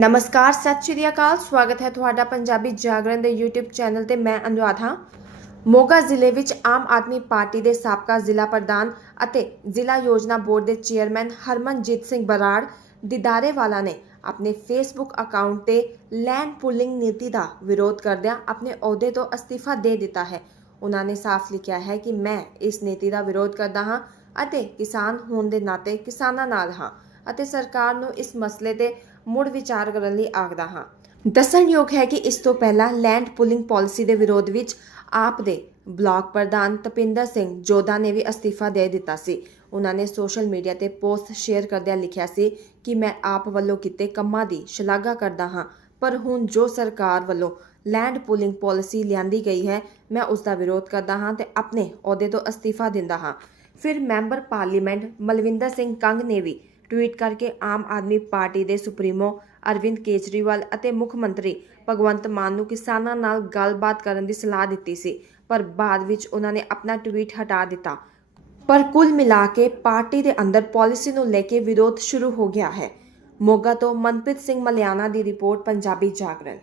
ਨਮਸਕਾਰ, ਸਤਿ ਸ਼੍ਰੀ ਅਕਾਲ। ਸਵਾਗਤ ਹੈ ਤੁਹਾਡਾ ਪੰਜਾਬੀ ਜਾਗਰਣ ਦੇ YouTube ਚੈਨਲ ਤੇ ਮੈਂ ਅਨੁਰਾਧ। ਹਾਂ ਮੋਗਾ ਜ਼ਿਲ੍ਹੇ ਵਿੱਚ ਆਮ ਆਦਮੀ ਪਾਰਟੀ ਦੇ ਸਾਬਕਾ ਜ਼ਿਲ੍ਹਾ ਪ੍ਰਧਾਨ ਅਤੇ ਜ਼ਿਲ੍ਹਾ ਯੋਜਨਾ ਬੋਰਡ ਦੇ ਚੇਅਰਮੈਨ ਹਰਮਨਜੀਤ ਸਿੰਘ ਬਰਾੜ ਦਿਦਾਰੇਵਾਲਾ ਨੇ ਆਪਣੇ ਫੇਸਬੁੱਕ ਅਕਾਊਂਟ ਤੇ ਲੈਂਡ ਪੂਲਿੰਗ ਨੀਤੀ ਦਾ ਵਿਰੋਧ ਕਰਦਿਆਂ ਆਪਣੇ ਅਹੁਦੇ ਤੋਂ ਅਸਤੀਫਾ ਦੇ ਦਿੱਤਾ ਹੈ। ਉਹਨਾਂ ਨੇ ਸਾਫ਼ ਲਿਖਿਆ ਹੈ ਕਿ ਮੈਂ ਇਸ ਨੀਤੀ ਦਾ ਵਿਰੋਧ ਕਰਦਾ ਹਾਂ ਅਤੇ ਕਿਸਾਨ ਹੋਣ ਦੇ ਨਾਤੇ ਕਿਸਾਨਾਂ ਨਾਲ ਹਾਂ। ਅਤੇ ਸਰਕਾਰ ਨੂੰ ਇਸ ਮਸਲੇ ਤੇ ਮੁੜ ਵਿਚਾਰ ਕਰਨ ਲਈ ਆਖਦਾ ਹਾਂ। ਦੱਸਣਯੋਗ ਹੈ ਕਿ ਇਸ ਤੋਂ ਪਹਿਲਾਂ ਲੈਂਡ ਪੁਲਿੰਗ ਪਾਲਿਸੀ ਦੇ ਵਿਰੋਧ ਵਿੱਚ ਆਪ ਦੇ ਬਲਾਕ ਪ੍ਰਧਾਨ ਤਪਿੰਦਰ ਸਿੰਘ ਜੋਧਾ ਨੇ ਵੀ ਅਸਤੀਫਾ ਦੇ ਦਿੱਤਾ ਸੀ। ਉਹਨਾਂ ਨੇ ਸੋਸ਼ਲ ਮੀਡੀਆ ਤੇ ਪੋਸਟ ਸ਼ੇਅਰ ਕਰਦਿਆਂ ਲਿਖਿਆ ਸੀ ਕਿ ਮੈਂ ਆਪ ਵੱਲੋਂ ਕੀਤੇ ਕੰਮਾਂ ਦੀ ਸ਼ਲਾਘਾ ਕਰਦਾ ਹਾਂ, ਪਰ ਹੁਣ ਜੋ ਸਰਕਾਰ ਵੱਲੋਂ ਲੈਂਡ ਪੁਲਿੰਗ ਪਾਲਿਸੀ ਲਿਆਂਦੀ ਗਈ ਹੈ, ਮੈਂ ਉਸ ਦਾ ਵਿਰੋਧ ਕਰਦਾ ਹਾਂ ਤੇ ਆਪਣੇ ਅਹੁਦੇ ਤੋਂ ਅਸਤੀਫਾ ਦਿੰਦਾ ਹਾਂ। ਫਿਰ ਮੈਂਬਰ ਪਾਰਲੀਮੈਂਟ ਮਲਵਿੰਦਰ ਸਿੰਘ ਕੰਗ ਨੇ ਵੀ ਟਵੀਟ ਕਰਕੇ ਆਮ ਆਦਮੀ ਪਾਰਟੀ ਦੇ ਸੁਪਰੀਮੋ ਅਰਵਿੰਦ ਕੇਜਰੀਵਾਲ ਅਤੇ ਮੁੱਖ ਮੰਤਰੀ ਭਗਵੰਤ ਮਾਨ ਨੂੰ ਕਿਸਾਨਾਂ ਨਾਲ ਗੱਲਬਾਤ ਕਰਨ ਦੀ ਸਲਾਹ ਦਿੱਤੀ ਸੀ, ਪਰ ਬਾਅਦ ਵਿੱਚ ਉਹਨਾਂ ਨੇ ਆਪਣਾ ਟਵੀਟ ਹਟਾ ਦਿੱਤਾ। ਪਰ ਕੁੱਲ ਮਿਲਾ ਕੇ ਪਾਰਟੀ ਦੇ ਅੰਦਰ ਪਾਲਿਸੀ ਨੂੰ ਲੈ ਕੇ ਵਿਰੋਧ ਸ਼ੁਰੂ ਹੋ ਗਿਆ ਹੈ। ਮੋਗਾ ਤੋਂ ਮਨਪ੍ਰੀਤ ਸਿੰਘ ਮਲਿਆਣਾ ਦੀ ਰਿਪੋਰਟ, ਪੰਜਾਬੀ ਜਾਗਰਣ।